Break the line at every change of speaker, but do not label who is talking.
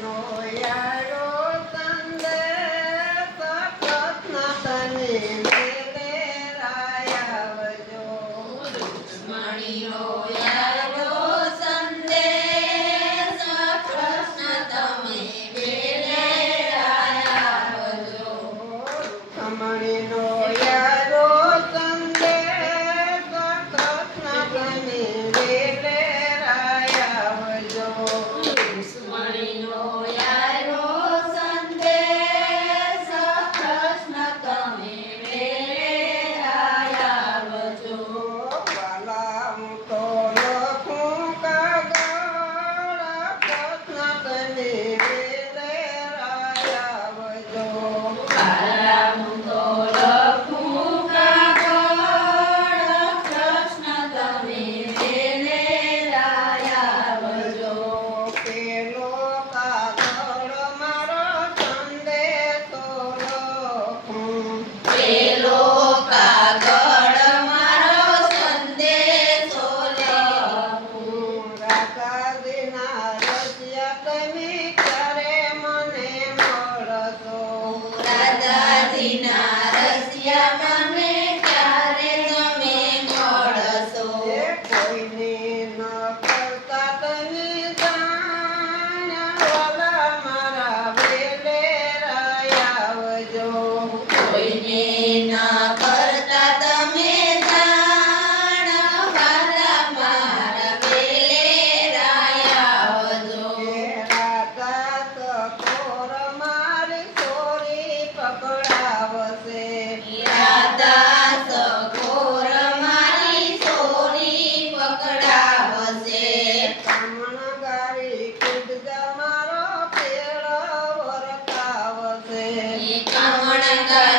Oh.
ಮಾತಾಡ